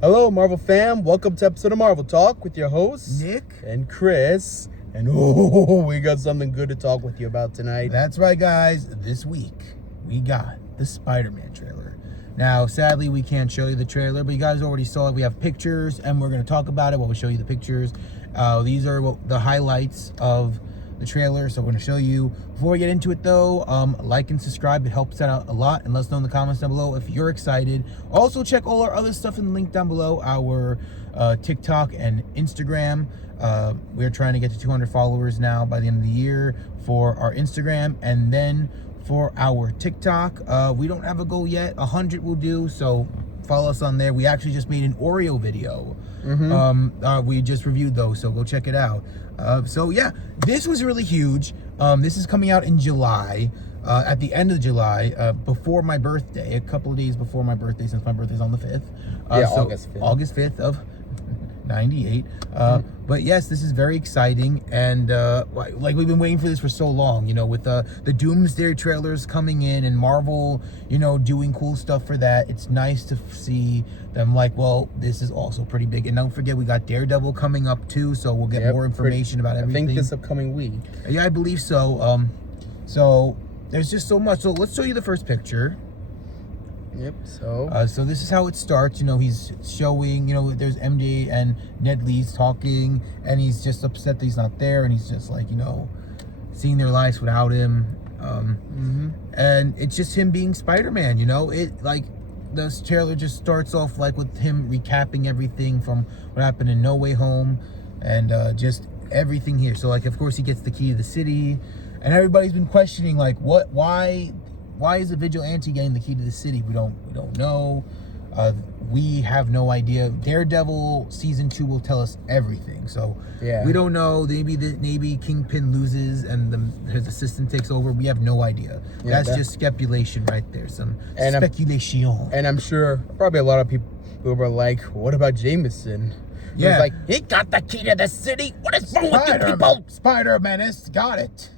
Hello, Marvel fam. Welcome to episode of Marvel Talk with your hosts, Nick and Chris. And we got something good to talk with you about tonight. That's right, guys. This week, we got the Spider-Man trailer. Now, sadly, we can't show you the trailer, but you guys already saw it. We have pictures, and we're going to talk about it while we show you the pictures. These are the highlights of the trailer, so we're going to show you. Before we get into it, though, like and subscribe. It helps out a lot, and let us know in the comments down below if you're excited. Also, check all our other stuff in the link down below, our TikTok and Instagram. We're trying to get to 200 followers now by the end of the year for our Instagram, and then for our TikTok. We don't have a goal yet. 100 will do, so follow us on there. We actually just made an Oreo video. We just reviewed those, so go check it out. So yeah, this was really huge. This is coming out in July, at the end of July, before my birthday, a couple of days before my birthday, since my birthday's on the 5th. So August 5th. August 5th of 98. But yes, this is very exciting, and like we've been waiting for this for so long, you know, with the Doomsday trailers coming in and Marvel, you know, doing cool stuff for that. It's nice to see them like, well, this is also pretty big. And don't forget, we got Daredevil coming up too, so we'll get more information about everything. I think this upcoming week. Yeah, I believe so. So there's just so much. So let's show you the first picture. Yep, so this is how it starts. You know, he's showing, you know, there's MJ and Ned Lee's talking, and he's just upset that he's not there, and he's just like, you know, seeing their lives without him. And it's just him being Spider-Man, you know. It, like, this trailer just starts off like with him recapping everything from what happened in No Way Home, and just everything here. So, like, of course, he gets the key to the city, and everybody's been questioning, like, why is a vigilante getting the key to the city? We don't know. We have no idea. Daredevil season 2 will tell us everything. So yeah, we don't know. Maybe Kingpin loses and his assistant takes over. We have no idea. Yeah, that's just speculation right there. Some speculation. And I'm sure probably a lot of people were like, "What about Jameson?" Yeah, he's like, he got the key to the city. What is wrong with you people? Spider-Menace got it.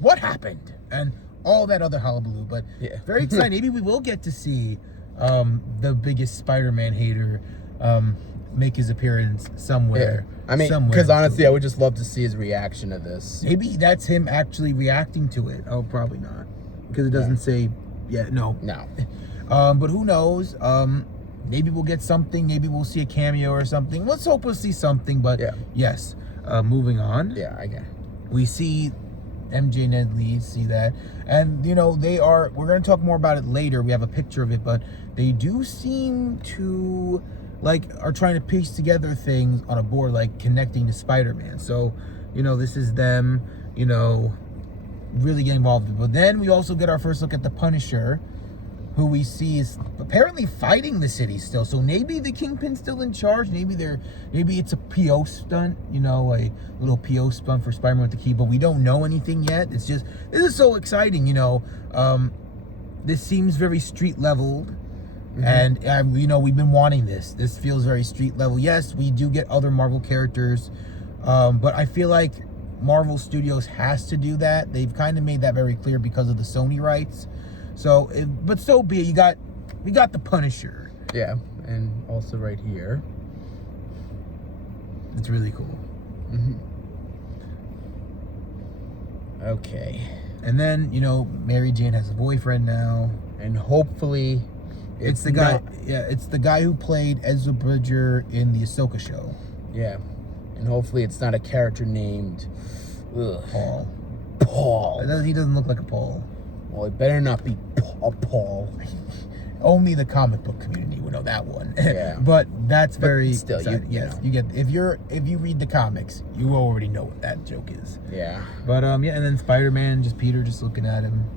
What happened? And all that other hullabaloo, but yeah, very exciting. Maybe we will get to see the biggest Spider-Man hater make his appearance somewhere. Yeah. I mean, because honestly, I would just love to see his reaction to this. Maybe that's him actually reacting to it. Oh, probably not, because it doesn't say. Yeah, no. But who knows? Maybe we'll get something. Maybe we'll see a cameo or something. Let's hope we'll see something. But yes, moving on. Yeah, I get. We see MJ, Ned Lee, see that, and you know, we're going to talk more about it later. We have a picture of it, but they do seem to are trying to piece together things on a board, like connecting to Spider-Man. So, you know, this is them, you know, really getting involved. But then we also get our first look at the Punisher, who we see is apparently fighting the city still. So maybe the Kingpin's still in charge. Maybe it's a PO stunt, you know, a little PO stunt for Spider-Man with the key, but we don't know anything yet. It's just, this is so exciting, you know. This seems very street leveled, and you know, we've been wanting this. This feels very street level. Yes, we do get other Marvel characters, but I feel like Marvel Studios has to do that. They've kind of made that very clear because of the Sony rights. So, but so be it. We got the Punisher. Yeah, and also right here. It's really cool. Okay. And then, you know, Mary Jane has a boyfriend now, and hopefully it's the guy. Yeah, it's the guy who played Ezra Bridger in the Ahsoka show. Yeah, and hopefully it's not a character named Paul. He doesn't look like a Paul. Well, it better not be a Paul. Only the comic book community would know that one. Yeah. But that's very still exciting. You get if you read the comics, you already know what that joke is. Yeah. But yeah, and then Spider-Man, Peter just looking at him.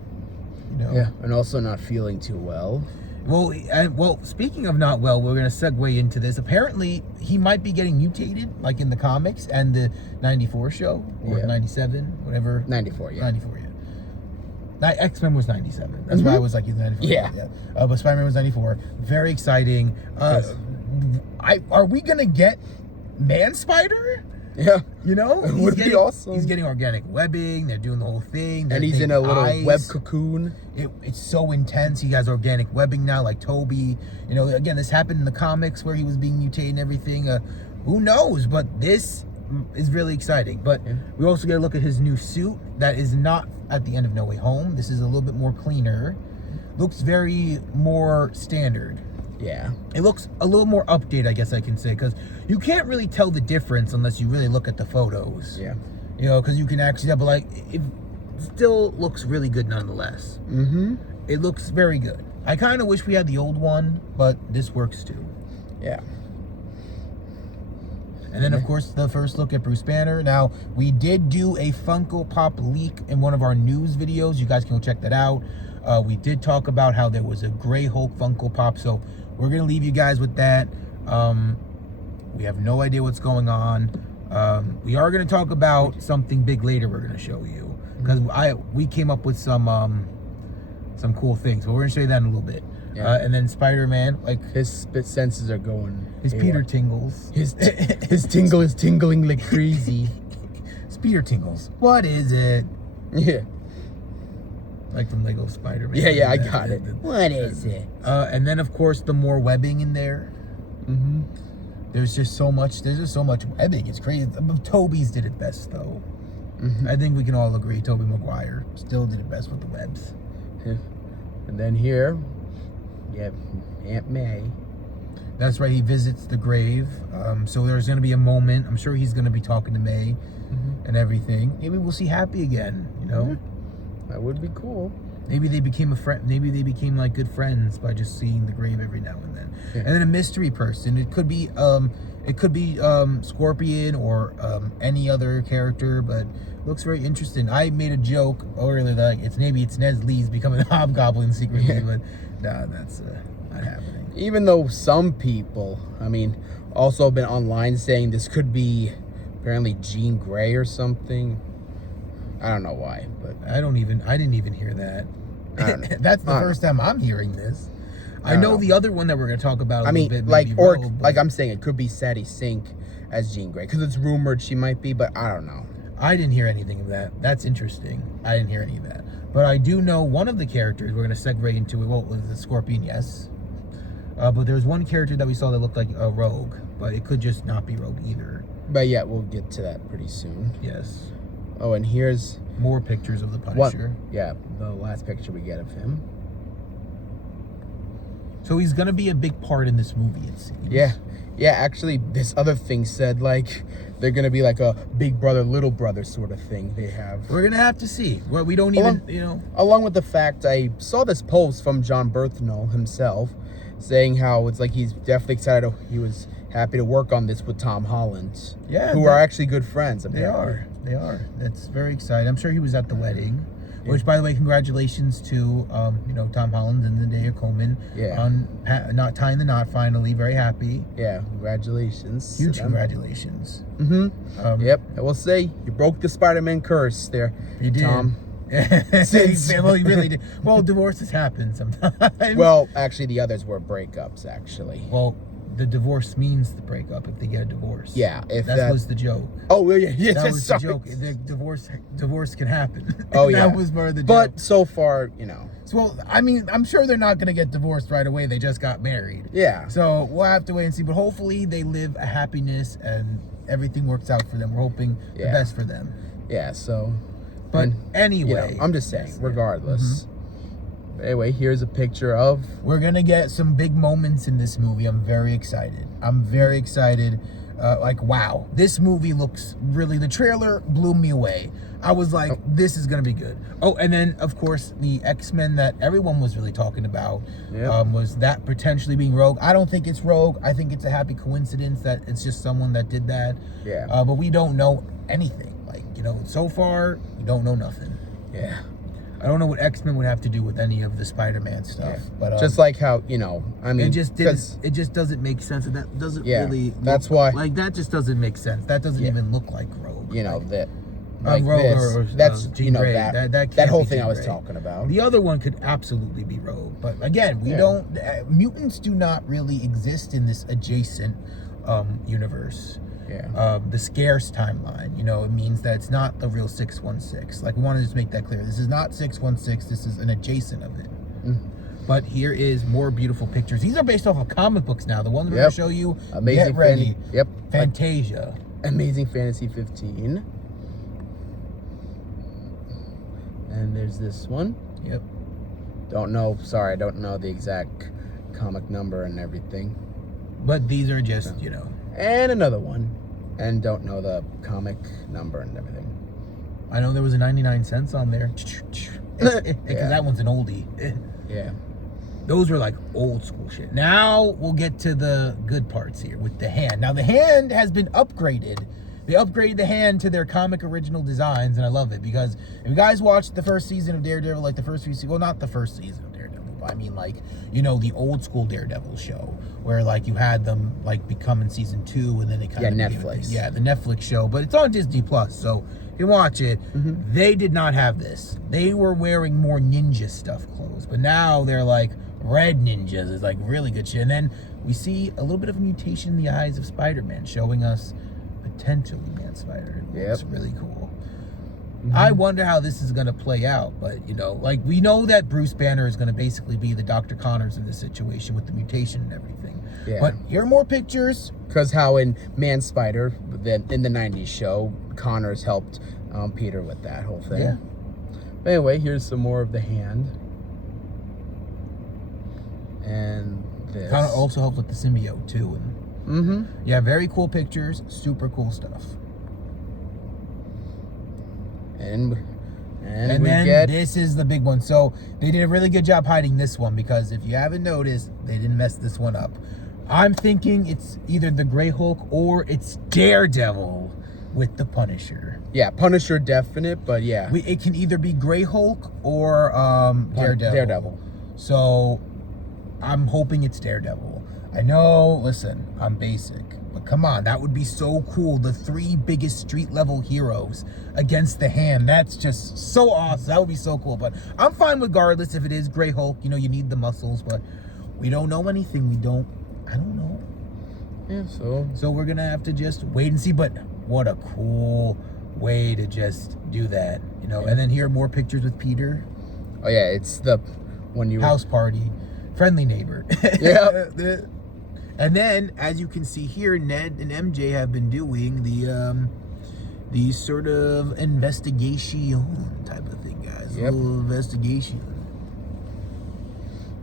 You know. Yeah, and also not feeling too well. Well, speaking of not well, we're going to segue into this. Apparently, he might be getting mutated, like in the comics and the 94 show, or 97, whatever. 94, yeah. 94, yeah. X-Men was 97. That's why I was like, he's 94. Yeah. But Spider-Man was 94. Very exciting. Are we going to get Man-Spider? Yeah. You know, It would be awesome. He's getting organic webbing. They're doing the whole thing. And he's in a little web cocoon. It's so intense. He has organic webbing now, like Toby. You know, again, this happened in the comics where he was being mutated and everything. Who knows? But this is really exciting. But we also get a look at his new suit that is not at the end of No Way Home. This is a little bit more cleaner. Looks very more standard. Yeah. It looks a little more updated, I guess I can say, because you can't really tell the difference unless you really look at the photos. Yeah. You know, because you can actually tell, but like, it still looks really good nonetheless. Mm-hmm. It looks very good. I kind of wish we had the old one, but this works too. Yeah. And then, of course, the first look at Bruce Banner. Now, we did do a Funko Pop leak in one of our news videos. You guys can go check that out. We did talk about how there was a Gray Hulk Funko Pop, so we're going to leave you guys with that. We have no idea what's going on. We are going to talk about something big later we're going to show you. Because we came up with some cool things, but we're going to show you that in a little bit. Yeah. And then Spider-Man, like His senses are going. his haywire. Peter tingles. His tingle is tingling like crazy. His Peter tingles. What is it? Yeah. Like from Lego Spider-Man. Yeah, I got it. What is it? And then, of course, the more webbing in there. Mm-hmm. There's just so much webbing. It's crazy. Toby's did it best, though. Mm-hmm. I think we can all agree Tobey Maguire still did it best with the webs. Yeah. And then here, you have Aunt May. That's right. He visits the grave. So there's going to be a moment. I'm sure he's going to be talking to May and everything. Maybe we'll see Happy again, you know? Mm-hmm. That would be cool. Maybe they became a friend. Maybe they became like good friends by just seeing the grave every now and then. Yeah. And then a mystery person. It could be Scorpion or any other character, but it looks very interesting. I made a joke earlier that it's Ned Leeds becoming a Hobgoblin secretly, but nah, that's not happening. Even though some people, I mean, also been online saying this could be apparently Jean Grey or something. I don't know why, but I didn't even hear that. I don't know. That's the first time I'm hearing this. I don't know know. the other one that we're going to talk about a I mean, little bit. like, maybe or Rogue, like but I'm saying, it could be Sadie Sink as Jean Grey because it's rumored she might be, but I don't know. I didn't hear anything of that. That's interesting. I didn't hear any of that. But I do know one of the characters, we're going to segue into it. Well, was the Scorpion, yes. But there's one character that we saw that looked like a Rogue, but it could just not be Rogue either. But yeah, we'll get to that pretty soon. Yes. Oh, and here's More pictures of the Punisher. the last picture we get of him. So he's going to be a big part in this movie, it seems. Yeah, actually, this other thing said, like, they're going to be like a big brother, little brother sort of thing they have. We're going to have to see. Well, we don't Along- even, you know. Along with the fact, I saw this post from John Berthnall himself saying how it's like he's definitely excited. He was happy to work on this with Tom Holland. Yeah, who they- are actually good friends, They apparently. are. They are. That's very exciting. I'm sure he was at the wedding. Which, by the way, congratulations to Tom Holland and Zendaya Coleman on not tying the knot finally. Very happy. Yeah, congratulations. Huge congratulations. Mm-hmm. Yep. I will say you broke the Spider-Man curse there. You did. Tom. Well, you really did. Well, divorces happen sometimes. Well, actually, the others were breakups. Actually. Well, the divorce means the breakup if they get a divorce. Yeah. If that was the joke. Oh, yeah. That was sorry. the joke. The divorce can happen. Oh, yeah. That was part of the joke. But so far, So, well, I mean, I'm sure they're not going to get divorced right away. They just got married. Yeah. So we'll have to wait and see. But hopefully they live a happiness and everything works out for them. We're hoping the best for them. Yeah. So. But anyway. I'm just saying, regardless. Anyway, here's a picture of... We're going to get some big moments in this movie. I'm very excited. Wow. This movie looks really... The trailer blew me away. I was like, this is going to be good. Oh, and then, of course, the X-Men that everyone was really talking about was that potentially being Rogue. I don't think it's Rogue. I think it's a happy coincidence that it's just someone that did that. Yeah. But we don't know anything. So far, we don't know nothing. Yeah. I don't know what X-Men would have to do with any of the Spider-Man stuff. But just like how, I mean... It just doesn't make sense. That doesn't really... That's why... that just doesn't make sense. That doesn't even look like Rogue. That... Rogue this, or that's, Jean Grey. that whole thing I was talking about. The other one could absolutely be Rogue. But again, we don't... mutants do not really exist in this adjacent universe. Yeah. The scarce timeline. You know, it means that it's not the real 616. Like, we want to just make that clear. This is not 616. This is an adjacent of it. But here is more beautiful pictures. These are based off of comic books now. The ones we're going to show you. Amazing. Get ready. Yep. Fantasia. Amazing Fantasy 15. And there's this one. Yep. Don't know. Sorry, I don't know the exact comic number and everything. But these are just, you know. And another one. And don't know the comic number and everything. I know there was a 99 cents on there. Because that one's an oldie. Yeah. Those were like old school shit. Now we'll get to the good parts here with the hand. Now the hand has been upgraded. They upgraded the hand to their comic original designs, and I love it because if you guys watched the first season of Daredevil, like the first few seasons, well, not the first season of Daredevil, but I mean, like, you know, the old school Daredevil show where like you had them like become in season 2 and then they kind of Netflix. the Netflix show, but it's on Disney Plus, so if you watch it, they did not have this. They were wearing more ninja stuff clothes, but now they're like red ninjas. It's like really good shit. And then we see a little bit of a mutation in the eyes of Spider-Man, showing us potentially Man Spider. It looks really cool. I wonder how this is going to play out, but you know, like we know that Bruce Banner is going to basically be the Dr. Connors in this situation with the mutation and everything. Yeah. But here are more pictures. Because how in Man Spider, in the 90s show, Connors helped Peter with that whole thing. Yeah. But anyway, here's some more of the hand. And this. Kind of also helped with the symbiote too. And yeah, very cool pictures, super cool stuff. And we then get this is the big one. So they did a really good job hiding this one because if you haven't noticed, they didn't mess this one up. I'm thinking it's either the Grey Hulk or it's Daredevil with the Punisher. Yeah, Punisher definite, but yeah. It can either be Grey Hulk or Daredevil. So I'm hoping it's Daredevil. I know, listen, I'm basic, but come on, that would be so cool. The 3 biggest street level heroes against the Hand. That's just so awesome. That would be so cool. But I'm fine regardless if it is Grey Hulk. You know, you need the muscles, but we don't know anything. I don't know. Yeah, so we're gonna have to just wait and see. But what a cool way to just do that, you know. And then here are more pictures with Peter. Oh yeah, it's the when you house party, friendly neighbor. Yeah. And then, as you can see here, Ned and MJ have been doing the sort of investigation type of thing, guys. Yep. A little investigation.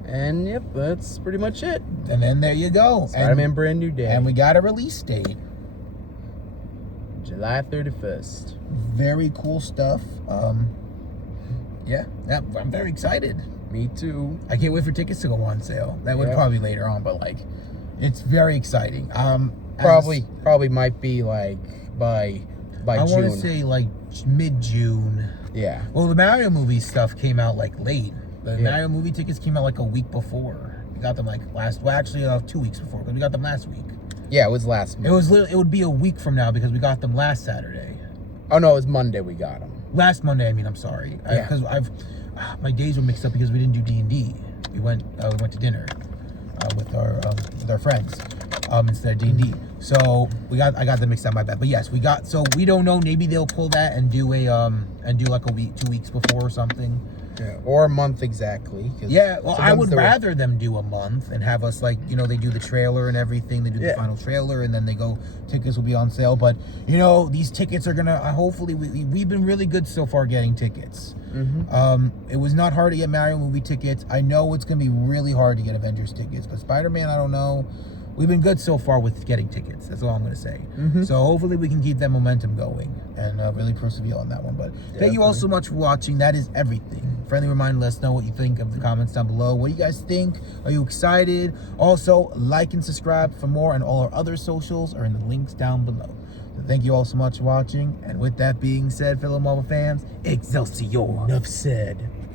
And yep, that's pretty much it. And then there you go. Spider-Man Brand New Day. And we got a release date. July 31st. Very cool stuff. Yeah, I'm very excited. Me too. I can't wait for tickets to go on sale. That would probably later on, but like, it's very exciting. Probably might be like by June. I want to say like mid-June. Yeah. Well, the Mario movie stuff came out like late. The Mario movie tickets came out like a week before. We got them like 2 weeks before, because we got them last week. Yeah, it was last month. It would be a week from now because we got them last Saturday. Oh no, it was Monday we got them. Last Monday, I mean, I'm sorry. Yeah. Because my days were mixed up because we didn't do D&D. We went to dinner with our friends instead of D&D. So I got them mixed up, my bad. But yes, so we don't know, maybe they'll pull that and do like a week, 2 weeks before or something. Yeah, or a month exactly. Yeah, well, I would rather them do a month and have us, like, you know, they do the trailer and everything. They do the final trailer, and then tickets will be on sale. But, you know, these tickets are going to, hopefully, we've been really good so far getting tickets. It was not hard to get Mario movie tickets. I know it's going to be really hard to get Avengers tickets, but Spider-Man, I don't know. We've been good so far with getting tickets. That's all I'm going to say. So hopefully we can keep that momentum going and really persevere on that one. But thank you all so much for watching. That is everything. Friendly reminder, let us know what you think of the comments down below. What do you guys think? Are you excited? Also, like and subscribe for more, and all our other socials are in the links down below. So thank you all so much for watching. And with that being said, fellow Marvel fans, Excelsior. Enough said.